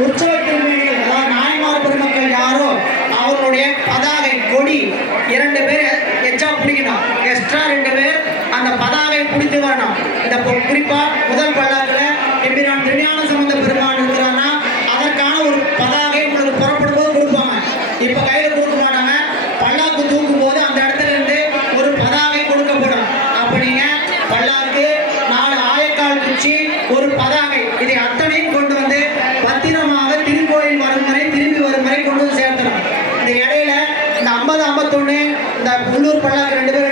உற்சவ திருமேனிகள் அதாவது நாயன்மார் பெருமக்கள் யாரோ அவர்களுடைய பதாகை கொடி 2 பேர் எச்சா பிடிக்கணும், எக்ஸ்ட்ரா 2 பேர் அந்த பதாகை பிடித்து வரணும். இந்த குறிப்பா முதல் பல்லாக்கில் எம்பிரான் திருஞான சம்பந்த பெருமான் இருக்கிறான்னா அதற்கான ஒரு பதாகை உங்களுக்கு புறப்படும் போது கொடுப்பாங்க. இப்ப கையில கொடுக்க மாட்டாங்க, பல்லாக்கு தூக்கும் போது அந்த இடத்துல இருந்து ஒரு பதாகை கொடுக்கப்படும். அப்படிங்க பல்லாக்கு 4 ஆயக்கால் குச்சி ஒரு பதாகை இதை அத்தனையும் கொண்டு வந்து பத்திரமாக திருக்கோயில் வரும் வரை திரும்பி வரும் வரை கொண்டு வந்து சேர்த்தணும். இந்த இடையில இந்த 50 51 இந்த உள்ளூர் பல்லாக்கு 2 பேர்